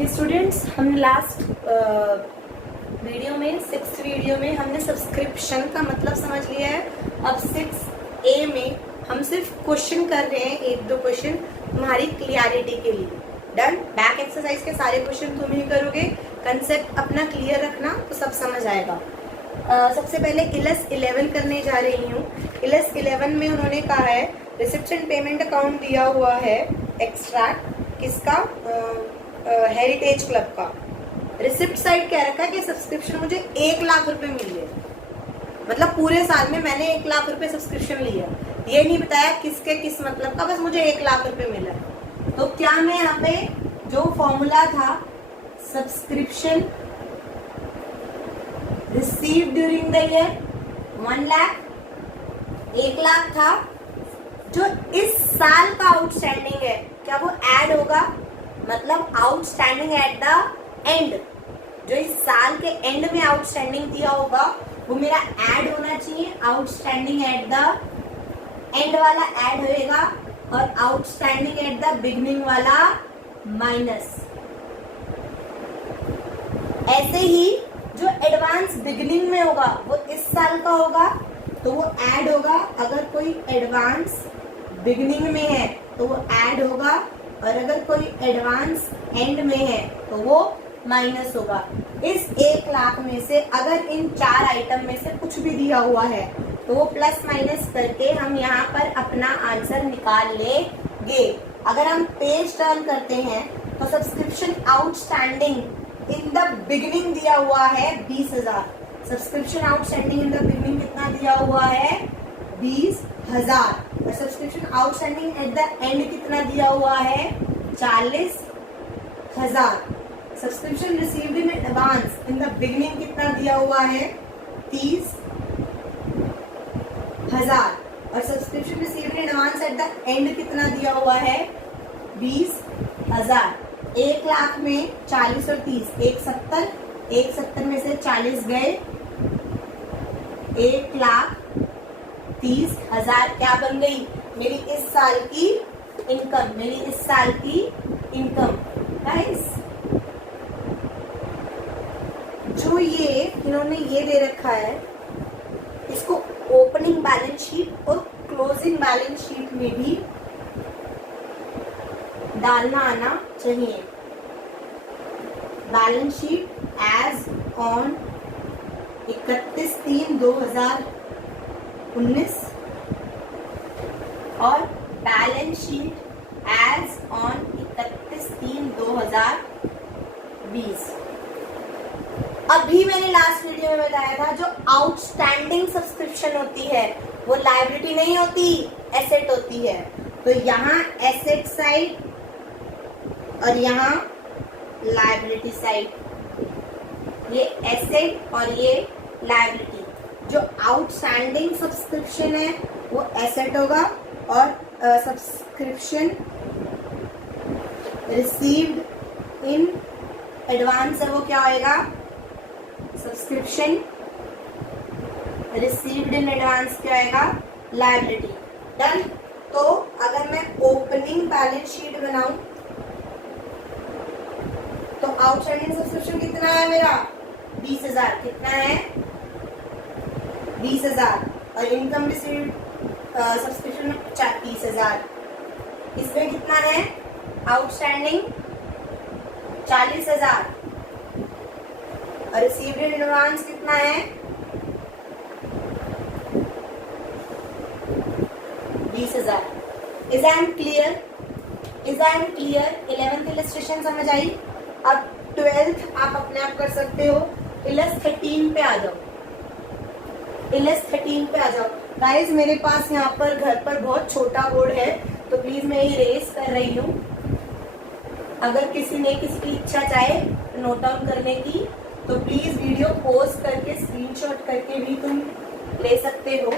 ये स्टूडेंट्स, हमने last video में 6th वीडियो में हमने सब्सक्रिप्शन का मतलब समझ लिया है। अब 6A में हम सिर्फ क्वेश्चन कर रहे हैं, एक दो क्वेश्चन तुम्हारी क्लियरिटी के लिए। डन। बैक एक्सरसाइज के सारे क्वेश्चन तुम ही करोगे। कंसेप्ट अपना क्लियर रखना तो सब समझ आएगा। सबसे पहले इलस 11 करने जा रही हूँ। इलस 11 में उन्होंने कहा है रिसिप्ट एंड पेमेंट अकाउंट दिया हुआ है एक्सट्रैक्ट किसका, हेरिटेज क्लब का। रिसिप्ट साइड कह रखा है कि सब्सक्रिप्शन मुझे 1 लाख रुपए मिली है, मतलब पूरे साल में मैंने 1 लाख रुपए सब्सक्रिप्शन लिया। ये नहीं बताया किसके किस मतलब का, बस मुझे 1 लाख रुपए मिला है। तो क्या मैं यहाँ पे जो फॉर्मूला था subscription receive during the year 1 lakh, 1 lakh था, जो इस साल का आउटस्टैंडिंग है क्या वो ऐड होगा, मतलब आउटस्टैंडिंग एट द एंड, जो इस साल के एंड में आउटस्टैंडिंग दिया होगा वो मेरा ऐड होना चाहिए। आउटस्टैंडिंग एट द एंड वाला ऐड होएगा और आउटस्टैंडिंग एट द बिगनिंग वाला माइनस। ऐसे ही जो एडवांस बिगनिंग में होगा वो इस साल का होगा तो वो ऐड होगा। अगर कोई एडवांस बिगनिंग में है तो वो ऐड होगा, और अगर कोई एडवांस एंड में है तो वो माइनस होगा। इस 1 लाख में से अगर इन 4 आइटम में से कुछ भी दिया हुआ है तो वो प्लस माइनस करके हम यहाँ पर अपना आंसर निकाल लेंगे। अगर हम पेज टर्न करते हैं तो subscription outstanding in the beginning दिया हुआ है 20,000। Subscription outstanding in the beginning कितना दिया हुआ है, 20,000। और subscription outstanding at the end कितना दिया हुआ है, 40,000। Subscription received in advance in the beginning कितना दिया हुआ है, 30,000। और subscription received in advance at the end कितना दिया हुआ है, 20,000। 1 लाख में 40 और 30, 170, 170 में से 40 गए, 1,30,000 क्या बन गई, मेरी इस साल की इनकम, मेरी इस साल की इनकम। गाइस जो ये इन्होंने ये दे रखा है इसको ओपनिंग बैलेंस शीट और क्लोजिंग बैलेंस शीट में भी डालना आना चाहिए। बैलेंस शीट एज ऑन 31/3/2019 और बैलेंस शीट एज ऑन 31/3/2020। अभी मैंने लास्ट वीडियो में बताया था जो आउटस्टैंडिंग सब्सक्रिप्शन होती है वो लायबिलिटी नहीं होती, एसेट होती है। तो यहाँ एसेट साइड और यहाँ लायबिलिटी साइड, ये एसेट और ये लायबिलिटी। जो आउटस्टैंडिंग सब्सक्रिप्शन है वो एसेट होगा और सब्सक्रिप्शन रिसीव्ड इन एडवांस है वो क्या होएगा, सब्सक्रिप्शन रिसीव्ड इन एडवांस क्या होएगा, लायबिलिटी। डन। तो अगर मैं ओपनिंग बैलेंस शीट बनाऊं तो आउटस्टैंडिंग सब्सक्रिप्शन कितना है मेरा, 20,000। कितना है, 20,000। और इनकम रिसीव्ड सब्सक्रिप्शन में 30,000। इसमें कितना है आउटस्टैंडिंग, 40,000। और रिसीव्ड इन एडवांस कितना है, 20,000। Is I am clear, is I am clear. 11th illustration समझ आई। अब 12th आप अपने आप कर सकते हो। इलस 13 पे आ जाओ, इलस 13 पे आ जाओ। गाइस मेरे पास यहाँ पर घर पर बहुत छोटा बोर्ड है तो प्लीज मैं इरेज कर रही हूँ। अगर किसी की इच्छा चाहे नोट डाउन करने की तो प्लीज वीडियो पॉज करके स्क्रीनशॉट करके भी तुम ले सकते हो,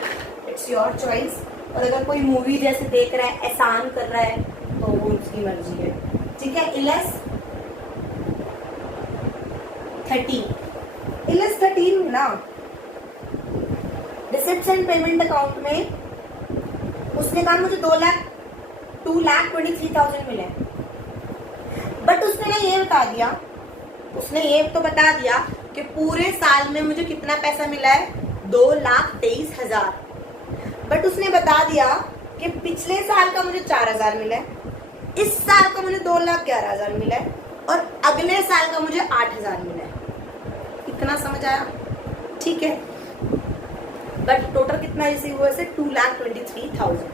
इट्स योर चॉइस। और अगर कोई मूवी जैसे देख रहा है, एहसान कर रहा है तो वो उसकी मर्जी है। ठीक है। इलस 13, इलस 13 ना रिसिप्ट एंड पेमेंट अकाउंट में उसने कहा मुझे 2,23,000 मिले, बट उसने ना ये बता दिया, उसने ये तो बता दिया कि पूरे साल में मुझे कितना पैसा मिला है, 2,23,000। बट उसने बता दिया कि पिछले साल का मुझे 4,000 मिला है, इस साल का मुझे 2,11,000 मिला है और अगले साल का मुझे 8,000 मिला है। इतना समझ आया? ठीक है। बट टोटल कितना रिसीव हुआ से 2,23,000।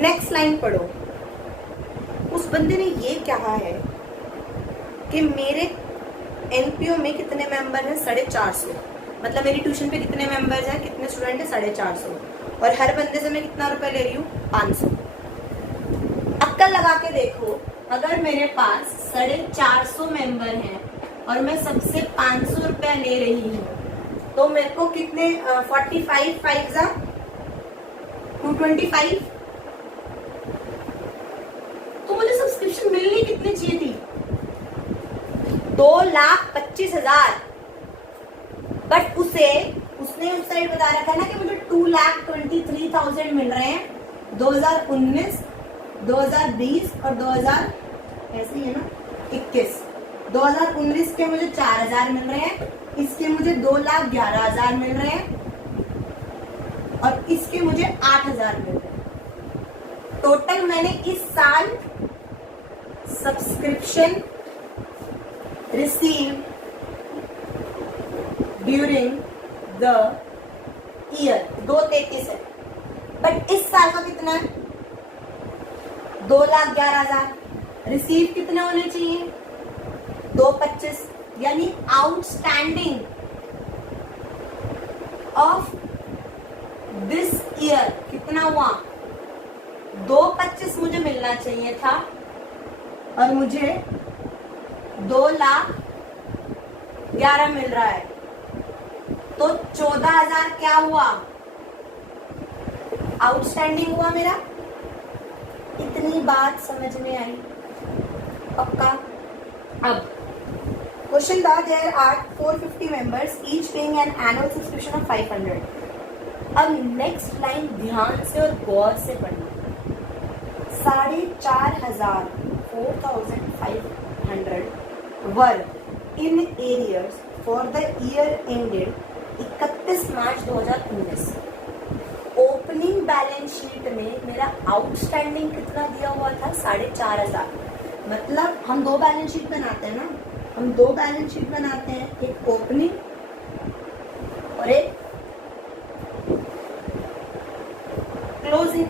नेक्स्ट लाइन पढ़ो। उस बंदे ने ये कहा है कि मेरे एनपीओ में कितने मेंबर हैं, 450। मतलब मेरी ट्यूशन पे कितने मेंबर्स हैं, कितने स्टूडेंट हैं, 450। और हर बंदे से मैं कितना रुपए ले रही हूँ, 500। अक्कल लगा के देखो, अगर मेरे पास 450 मेंबर हैं और मैं सबसे 500 रुपया ले रही हूँ तो मेरे को कितने 45 5 225। तो मुझे सब्सक्रिप्शन मिलनी कितनी चाहिए थी, 2,25,000। बट उसने उस साइड बता रखा है ना कि मुझे 2,23,000 मिल रहे हैं 2019, 2020 और 2000 ऐसे ही है ना 21। 2019 के मुझे 4,000 मिल रहे हैं, इसके मुझे 2,11,000 मिल रहे हैं और इसके मुझे 8,000 मिल रहे हैं। टोटल मैंने इस साल subscription receive during the year 2,33 है। बट इस साल का कितना है, 2,11,000। रिसीव कितने होने चाहिए, 2,25। यानी आउटस्टैंडिंग ऑफ दिस ईयर कितना हुआ, 2,25 मुझे मिलना चाहिए था और मुझे 2,11,000 मिल रहा है। तो 14,000 क्या हुआ, आउटस्टैंडिंग हुआ मेरा। इतनी बात समझ में आई? पक्का? अब क्वेश्चन था, there are 450 members each paying an annual subscription of 500। अब नेक्स्ट लाइन ध्यान से और गौर से पढ़ना। 4,500 4,500 were in arrears for the year ended 31 March 2019। Opening balance sheet में मेरा आउटस्टैंडिंग कितना दिया हुआ था, 4,500। मतलब हम दो बैलेंस शीट बनाते हैं ना, हम दो बैलेंस शीट बनाते हैं, एक ओपनिंग और एक क्लोजिंग।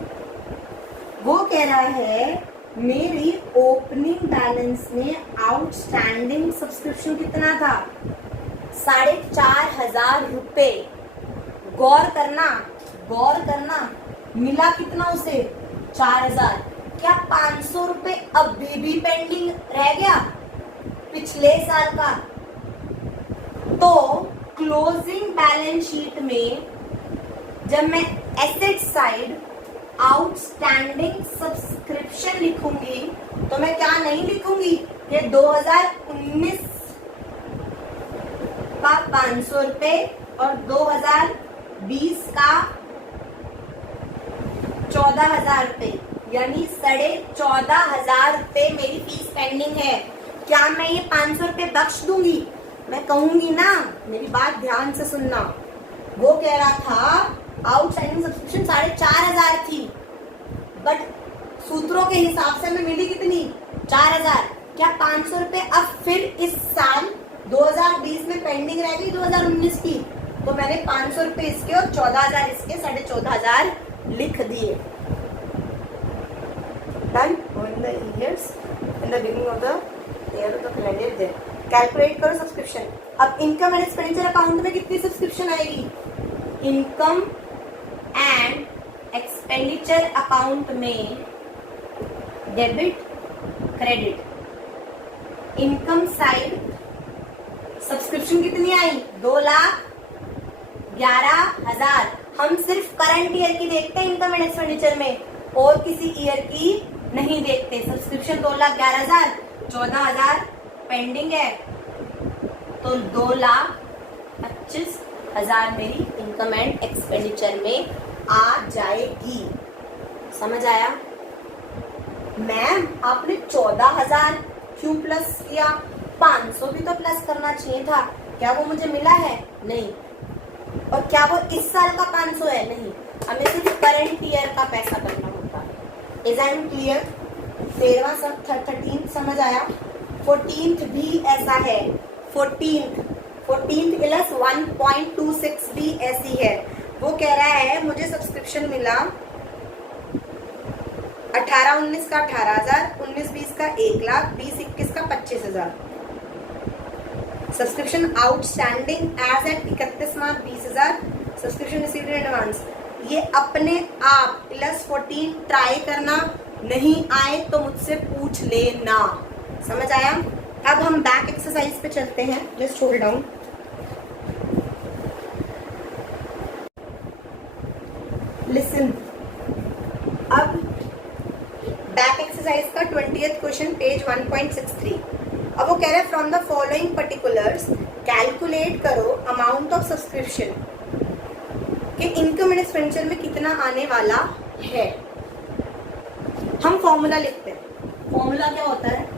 वो कह रहा है मेरी ओपनिंग बैलेंस में आउटस्टैंडिंग सब्सक्रिप्शन कितना था, 4,500 रुपए। गौर करना मिला कितना उसे, 4,000। क्या 500 रुपए अभी भी पेंडिंग रह गया पिछले साल का? तो क्लोजिंग बैलेंस शीट में जब मैं एसेट साइड आउटस्टैंडिंग सब्सक्रिप्शन लिखूंगी तो मैं क्या नहीं लिखूंगी, ये 2019 का 500 रुपए और 2020 का 14,000 रुपए, यानी 14,500 रुपए मेरी फीस पेंडिंग है। क्या मैं ये 500 रुपए बख्श दूंगी? मैं कहूंगी ना, मेरी बात ध्यान से सुनना। वो कह रहा था आउटस्टैंडिंग सब्सक्रिप्शन 4,500 थी, बट सूत्रों के हिसाब से हमें मिली कितनी, 4,000। क्या 500 रुपए अब फिर इस साल 2020 में पेंडिंग रह गई 2019 की? तो मैंने 500 रुपए इसके और 14,000 इसके, 14,500 लिख दिए। Done. In the years, in the beginning of the year of the calendar there. Calculate करो सब्सक्रिप्शन। अब इनकम एंड एक्सपेंडिचर अकाउंट में कितनी सब्सक्रिप्शन आएगी, इनकम एंड एक्सपेंडिचर अकाउंट में debit credit. Income side subscription कितनी आई, 2,11,000। हम सिर्फ करंट ईयर की देखते हैं इनकम एंड एक्सपेंडिचर में, और किसी ईयर की नहीं देखते। सब्सक्रिप्शन 2,11,000, 14,000 पेंडिंग है, तो 2,25,000 मेरी इनकम एंड एक्सपेंडिचर में आ जाएगी। समझ आया? मैम आपने 14,000 क्यों प्लस किया? 500 भी तो प्लस करना चाहिए था। क्या वो मुझे मिला है? नहीं। और क्या वो इस साल का 500 है? नहीं। हमें सिर्फ करंट ईयर का पैसा करना होता है। Is I am clear? 13 समझ आया? 14th भी ऐसा है। 14th प्लस 1.26 भी ऐसी है। वो कह रहा है मुझे सब्सक्रिप्शन मिला 18-19 का 18,000, 19-20 का 1,00,000, 20-21 का 25,000। Subscription outstanding as at 31 March 20,000। Subscription received in advance. ये अपने आप +14 ट्राई करना, नहीं आए तो मुझसे पूछ लेना। समझ आया? अब हम बैक एक्सरसाइज पे चलते हैं। Just hold down. लिसन। अब बैक एक्सरसाइज का 20th क्वेश्चन, पेज 1.63। अब वो कह रहा है from the following particulars calculate करो अमाउंट ऑफ सब्सक्रिप्शन कि इनकम एंड एक्सपेंडिचर में कितना आने वाला है। हम फॉर्मूला लिखते हैं। फॉर्मूला क्या होता है?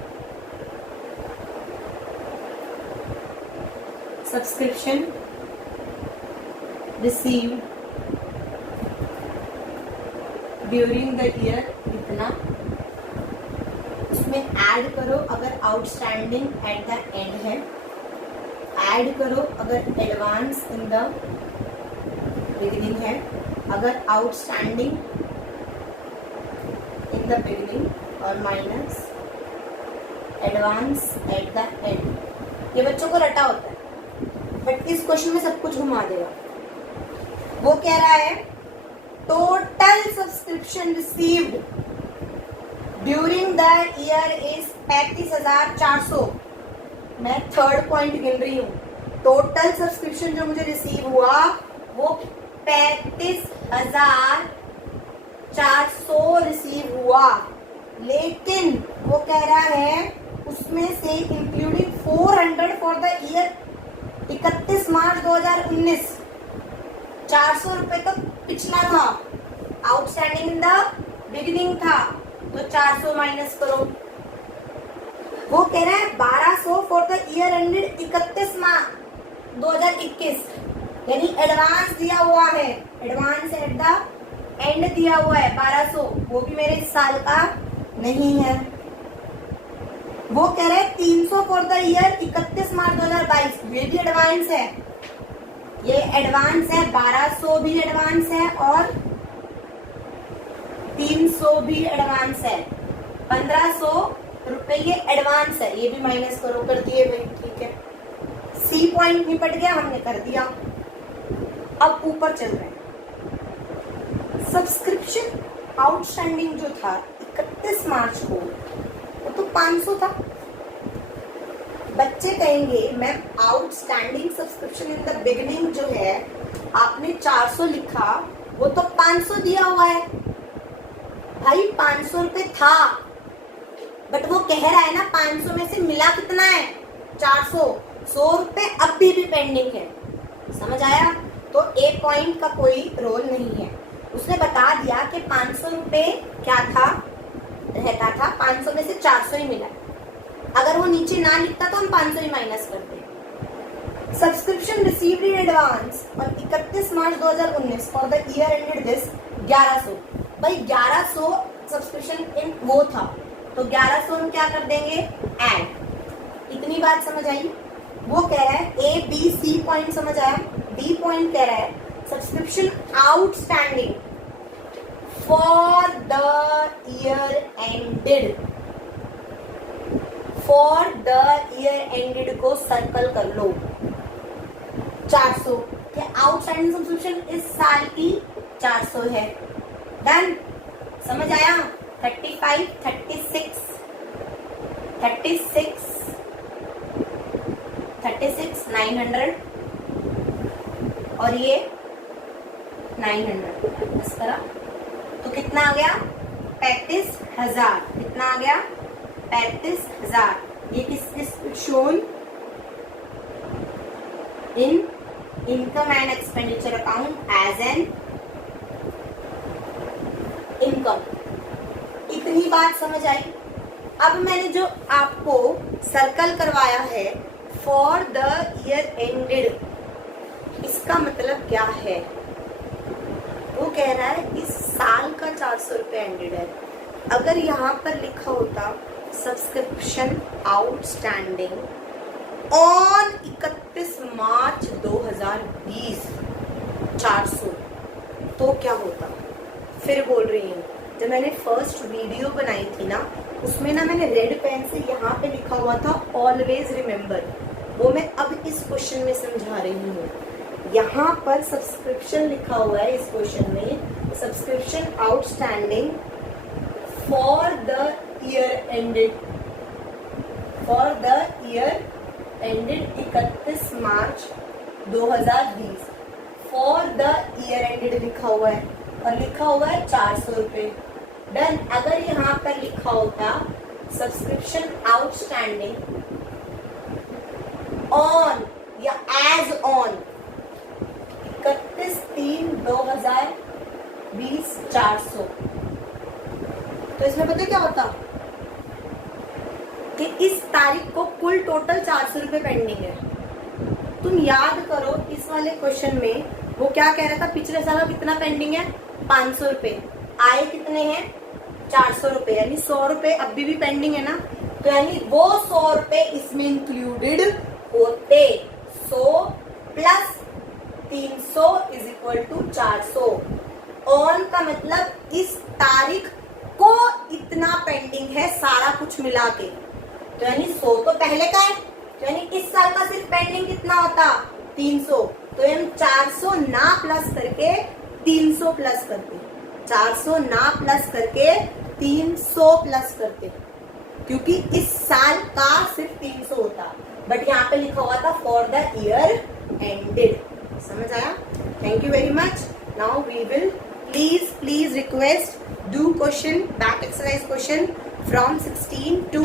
Subscription received during the year इतना, उसमें ऐड करो अगर आउटस्टैंडिंग एट द एंड है, ऐड करो अगर एडवांस इन द बिगिनिंग है, अगर आउटस्टैंडिंग इन द बिगिनिंग, और minus advance at the end. ये बच्चों को रटा होता है, बट इस क्वेश्चन में सब कुछ घुमा देगा। वो कह रहा है total subscription received during the year is 35,400। मैं थर्ड पॉइंट गिन रही हूँ। टोटल सब्सक्रिप्शन जो मुझे रिसीव हुआ वो 35,400 रिसीव हुआ, लेकिन वो कह रहा है उसमें से including 400 for the year 31 March 2019। 400 रुपए तो पिछला था, आउटस्टैंडिंग इन द बिगिनिंग था, तो 400 माइनस करो। वो कह रहा है 1200 फॉर द ईयर एंडेड 31 मार्च 2021, यानी एडवांस दिया हुआ है, एडवांस एट द एंड दिया हुआ है 1200, वो भी मेरे इस साल का नहीं है। वो कह रहे हैं 300 फॉर द ईयर 31 मार्च 2022, ये भी एडवांस है, ये एडवांस है, 1200 भी एडवांस है और 300 भी एडवांस है। 1500 रुपए ये एडवांस है, ये भी माइनस करो, कर दिए भाई, ठीक है। सी पॉइंट निपट गया, हमने कर दिया। अब ऊपर चल रहे हैं। सब्सक्रिप्शन आउटस्टैंडिंग जो था 31 मार्च को, वो तो 500 था। बच्चे कहेंगे ma'am outstanding subscription in the beginning जो है आपने 400 लिखा, वो तो 500 दिया हुआ है। भाई 500 रुपए था, बट वो कह रहा है ना 500 में से मिला कितना है? 400। 100 रुपए अब भी पेंडिंग है। समझ आया? तो ए पॉइंट का कोई रोल नहीं है। उसने बता दिया कि 500 रुपए क्या था, रहता था, 500 में से 400 ही मिला। अगर वो नीचे ना लिखता तो हम 500 ही माइनस करते। सब्सक्रिप्शन रिसीव्ड इन एडवांस और 31 March 2019 for the year ended this 1100। भाई 1100 सब्सक्रिप्शन इन वो था, तो 1100 हम क्या कर देंगे? ऐड। इतनी बात समझ आई? वो कह रहा है ए बी सी पॉइंट समझ आया। डी पॉइंट कह रहा है subscription outstanding for the year ended, for the year ended को सर्कल कर लो 400, क्या आउटस्टैंडिंग सब्सक्रिप्शन इस साल की 400 है। डन? समझ आया? 35, 36, 900 और ये 900 बस करा तो कितना आ गया? 35,000। कितना आ गया? 35,000। ये किस shown in income and expenditure account as an income. इतनी बात समझ आई? अब मैंने जो आपको सर्कल करवाया है फॉर द ईयर एंडेड, इसका मतलब क्या है? वो कह रहा है इस साल का 400 रुपये एंडेड है। अगर यहाँ पर लिखा होता सब्सक्रिप्शन आउटस्टैंडिंग ऑन 31 मार्च 2020 400, तो क्या होता? फिर बोल रही हूँ, जब मैंने फर्स्ट वीडियो बनाई थी ना, उसमें ना मैंने रेड पेन से यहाँ पे लिखा हुआ था ऑलवेज रिमेम्बर, वो मैं अब इस क्वेश्चन में समझा रही हूँ। यहाँ पर सब्सक्रिप्शन लिखा हुआ है इस क्वेश्चन में, subscription outstanding for the year ended, for the year ended 31 March 2020, for the year ended लिखा हुआ है और लिखा हुआ है 400 रुपये। डन। अगर यहाँ पर लिखा होता सब्सक्रिप्शन आउटस्टैंडिंग ऑन या एज ऑन 31/3/2020 400, तो इसमें पता क्या होता कि इस तारीख को कुल टोटल 400 रुपये पेंडिंग है। तुम याद करो इस वाले क्वेश्चन में वो क्या कह रहा था, पिछले साल का कितना पेंडिंग है 500 रुपये, आए कितने हैं 400 रुपये, यानी 100 रुपये अभी भी पेंडिंग है ना, तो यानी वो 100 रुपये इसमें इंक्लूडेड होते। 100 plus 300 is equal to 400। On का मतलब इस तारीख को इतना पेंडिंग है सारा कुछ मिला के, तो यानी 100 तो पहले का है, तो यानी इस साल का सिर्फ पेंडिंग कितना होता 300, तो हम 400 ना प्लस करके 300 प्लस करते, 400 ना प्लस करके 300 प्लस करते, क्योंकि इस साल का सिर्फ 300 होता, बट यहाँ पे लिखा हुआ था फॉर द ईयर एंडेड। समझ आया? Thank you very much. Now we will please request do question, back exercise question from 16 to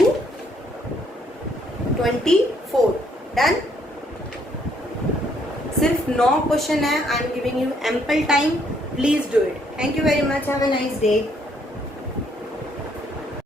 24। Done. सिर्फ 9 क्वेश्चन है, I am giving you ample time, please do it. Thank you very much, have a nice day.